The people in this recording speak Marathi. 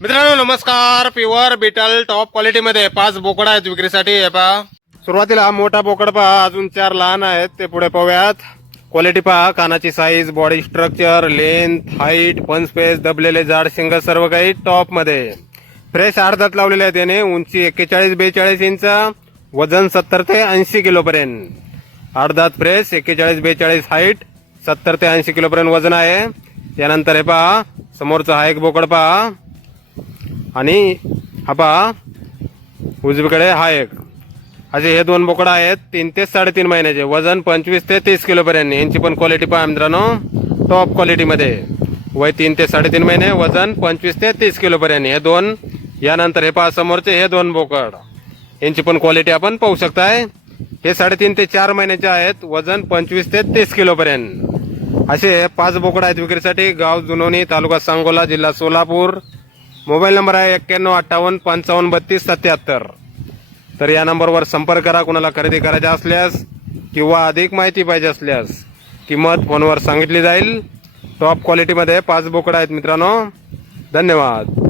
मित्रांनो नमस्कार. प्युअर बीटल टॉप क्वालिटी मध्ये 5 बोकड आहेत विक्रीसाठी. हे पहा, सुरुवातीला मोठा बोकड पहा, अजून 4 लहान आहेत, ते पुढे पाहूयात. क्वालिटी पहा, कानाची size, body structure, length, height, पंच स्पेस, दबलेले जाड शिंग सर्व काही टॉप मध्ये. फ्रेश आडदात लावलेले आहेत. याने उंची 41-42 इंच, वजन 70 ते 80 किलो पर्यंत. आडदात फ्रेश, 41-42 हाईट, 70 ते 80 किलो पर्यंत वजन आहे. यानंतर हे पहा, समोरचा हा एक बोकड पहा, आणि हा पहा उजवीकडे हा एक. असे हे 2 बोकड आहेत, 3 ते 3.5 महिन्याचे, वजन 25 ते 30 किलो पर्यंत. यांची पण क्वालिटी पहा मित्रांनो, टॉप क्वालिटी मध्ये. वय 3 ते 3.5 महिने, वजन 25 ते 30 किलो पर्यंत हे 2. यानंतर हे पहा समोरचे हे 2 बोकड, यांची पण क्वालिटी आपण पाहू शकताय. हे 3.5 ते 4 महिन्याचे आहेत, वजन 25 ते 30 किलो पर्यंत. असे 5 बोकड आहेत विक्रीसाठी. गाव जुनोनी, तालुका सांगोला, जिल्हा सोलापूर. मोबाईल नंबर आहे 9158553277. तर या नंबरवर संपर्क करा. कुणाला खरेदी करायचे असल्यास किंवा अधिक माहिती पाहिजे असल्यास किंमत फोनवर सांगितली जाईल. टॉप क्वालिटीमध्ये 5 बोकड आहेत मित्रांनो. धन्यवाद.